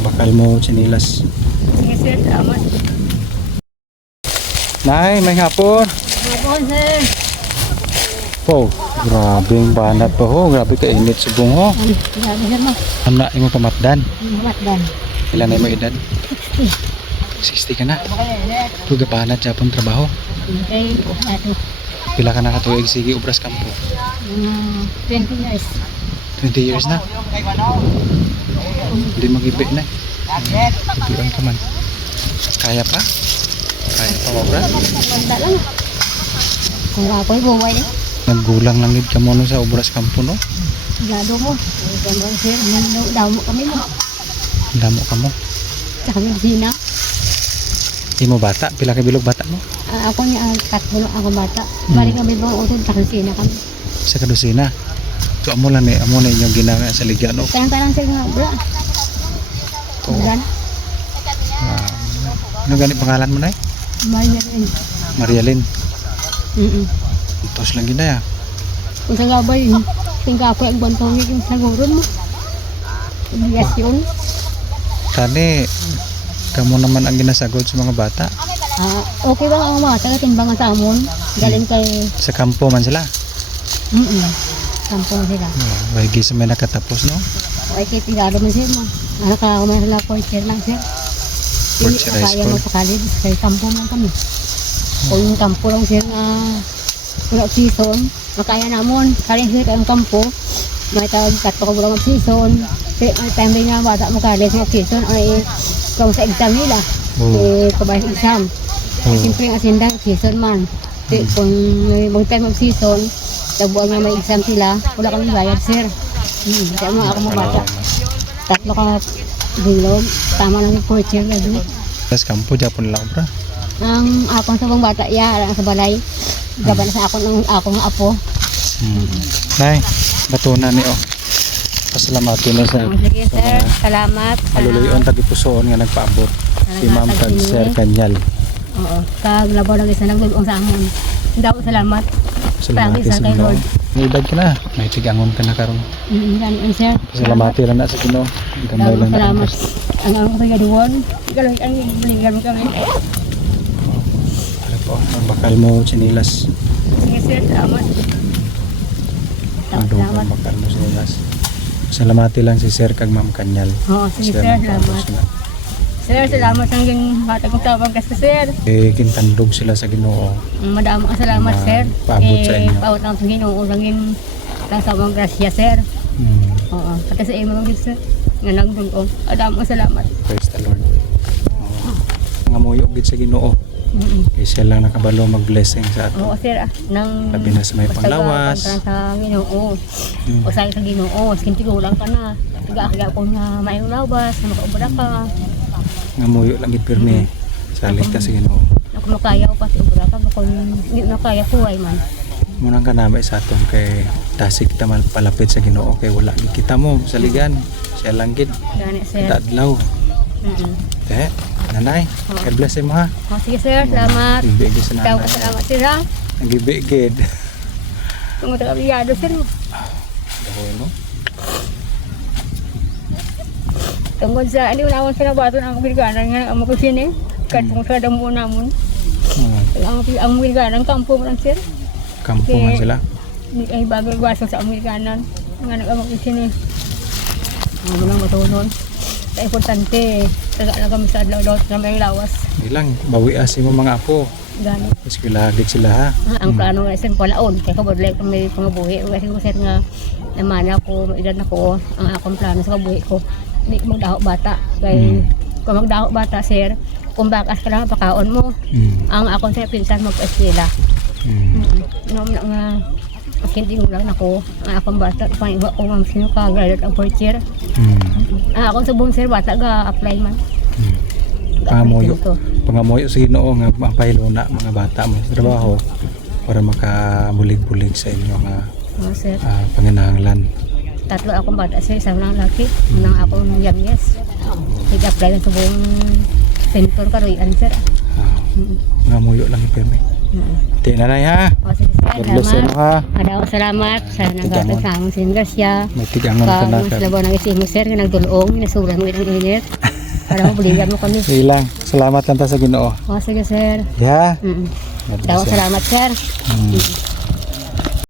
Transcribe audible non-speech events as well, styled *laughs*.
bakal mo, sinilas. Sige sir, salamat. Nay, may hapon. Hapon sir. Po, grabe yung banat pa ho. Grabe ka init sa bungo. Ano, grabe sir mo. Ano na yung kamatdan? Salamat dan. Ilan na yung edad? 60 ka na. Huwag banat siya pong trabaho. Okay, ato. Pila ka nakatuig sige ubras kampo. Mga 20 years. 20 years na. Hindi magibi na. Ibuan ka man. Kaya pa? Kaya pa lang. Kung ako ay buhay eh. Naggulang lang gid ka mo no sa obras kampo no. Gado mo. Gado sir. Nandang daw mo kami mo. Damo ka mo. Sa kami sina. Di mo bata, pila ka bilog bata mo? Ah, ako niya, katbulo ako bata. Balik kami ba utod sa sina kami. Sa kadusina. So amo lang ni, amo na inyong ginanga sa ligya no. Tanang-tanang sir nga, bro. Oo. Bulan. Ah, ano gani pangalan mo na rin. Marialyn. Mm-mm. Tos lang ginaya. Kung sa gabay, tingka ako ang bantong yung saguron mo. Obligasyon. Tani, kamo naman ang ginasagod sa mga bata. Ah, okay ba ang mga taga timbangan sa amon? Galing kay Sa kampo man sila. mm Kampong sila. Oh, Wagi sa may nakatapos no. Ay kay tigado man sir mo. Ano ka may sila po sir lang sir. Fourth year high kaya school. mo sa college kay kampo man kami. O yung kampo lang sir na wala season. Makaya namon. Kaling sir kayong kampo. May tawag katlo ko bulang season. Kaya may time rin nga bata mo college mo season. Ay kung sa exam nila. Oh. Eh, kabayan sa exam. Oh. Siyempre ang asinda, season man. Di, kung may time of season, tabuan nga may exam sila, wala kami bayad, sir. Hmm, kaya mga ako mga bata. Tatlo ka bilog, tama lang yung year na doon. Tapos kampo, Japon lang bra. Ang akong sa mga bata, ang sa balay. Gaban sa ako ng ako nga apo. Hmm. Nay, batuna ni oh. Pasalamatin na sa Sige, sir. Salamat. Maluluyon tagipusoon nga nagpaabot. Si Ma'am kag Sir Kanyal. Oo. Kag labaw lang isa gulong sa amon. Daw salamat. You, sa Ginoo. May edad ka na. May tigangon ka na karon. Mm, ganun, sir. Pasalamati lang na sa Ginoo. Gamay Salamat. lang na. Salamat. Ang ang kaya duwon. Galoy ang baligan mo kami. Ano po, ang bakal mo sinilas. Sige, sir. Salamat. Ang Salamat. ang bakal mo sinilas. Pasalamati lang si Sir kag Ma'am Kanyal. Oo, sige, Sir, Salamat. Sir, salamat sa hanggang bata kong tawag ka sir. Eh, kintandog sila sa Ginoo. Madamo ka salamat, Na sir. paabot sa Eh, inyo. Paabot lang sa ginoo. Lang sa mga grasya, sir. Hmm. Oo. Pati sa imo lang, sir. Nga nagdungong. Adamo ka salamat. Praise the Lord. Oo. Nga muyog gid sa Ginoo. Mm-mm. Kay siya lang nakabalo mag-blessing sa ato. Oo, sir. ah. Nang Labi na sa may basta panglawas. ka, sa ginoo. Hmm. O sa sa ginoo. Skinti lang ka na. Tiga-akiga ko na mayong lawas. Na makaubra ka. Nga muyo lang gid pirmi. Salig ka sa Ginoo. Na kung makaya ko pati ubra ka. Bakon hindi makaya kuhay man. Munang ka namin sa aton kay tasik kita mal palapit sa Ginoo kay wala gid kita mo saligan. Siya lang gid Gani, sir. dadlaw. Mm-mm. Te, nanay, Oo. God bless mo ha. O, sige, sir. Salamat. Ibig sa nanay. salamat, sir. ha? Nagibig gid. Kung matakabiyado, sir. Ako no. Tungkol sa, hindi ko naman sinabato na ang gilganan nga ang mga sini. Kahit kung sa damo naman. Hmm. Ang, ang gilganan, kampo mo lang, sir. Kampo man sila. Ay bagay baso sa Amerikanan. Nga nag-amok yung sini. Ang mga matunon. Sa importante, taga na kami sa adlaw na may lawas. Ilang bawi asi mo mga apo. Gani. Eskwela gid sila ha. Ah, ang plano nga sir palaon. Kaya kabudlay kami pangabuhi. Kasi ko sir nga namana ko, mailan ako, ang akong plano sa kabuhi ko. Ko magdaho bata. Kaya Mm. kung magdaho bata sir, kung bakas ka lang pakaon mo. Hmm. Ang akong sir pinsan magpa-eskwela. Hmm. Inom na nga, ko lang ako. Ang akong bata, paniwa ko nga sino ka, graduate ang fourth year. Hmm. Ang akong subong sir, bata ga apply man. Ga-apply Pangamuyo. dito. Pangamuyo sa Ginoo nga mapahilo na mga bata mo sa trabaho para makabulig-bulig sa inyo nga Oo, sir. ah, panginahanglan. Tatlo akong bata sir, isang lang laki. Unang akong youngest. Nag-apply ng subong senator karoy, sir. Ah, Mm. pangamuyo lang ipirmi. Di nanay ha. O sige sir, God bless salamat. mo ha. Ada ako salamat sa nagkatag sa among sin Garcia. May tigangon ka na. Kang sa labaw ng ising sir nga nagdulong, nasulan mo itong init. *laughs* Para mo buligan mo kami. Sige lang. Salamat lang ta sa Ginoo. O sige sir. Ya. Mm. God Daw bless, ha. salamat sir. Mm.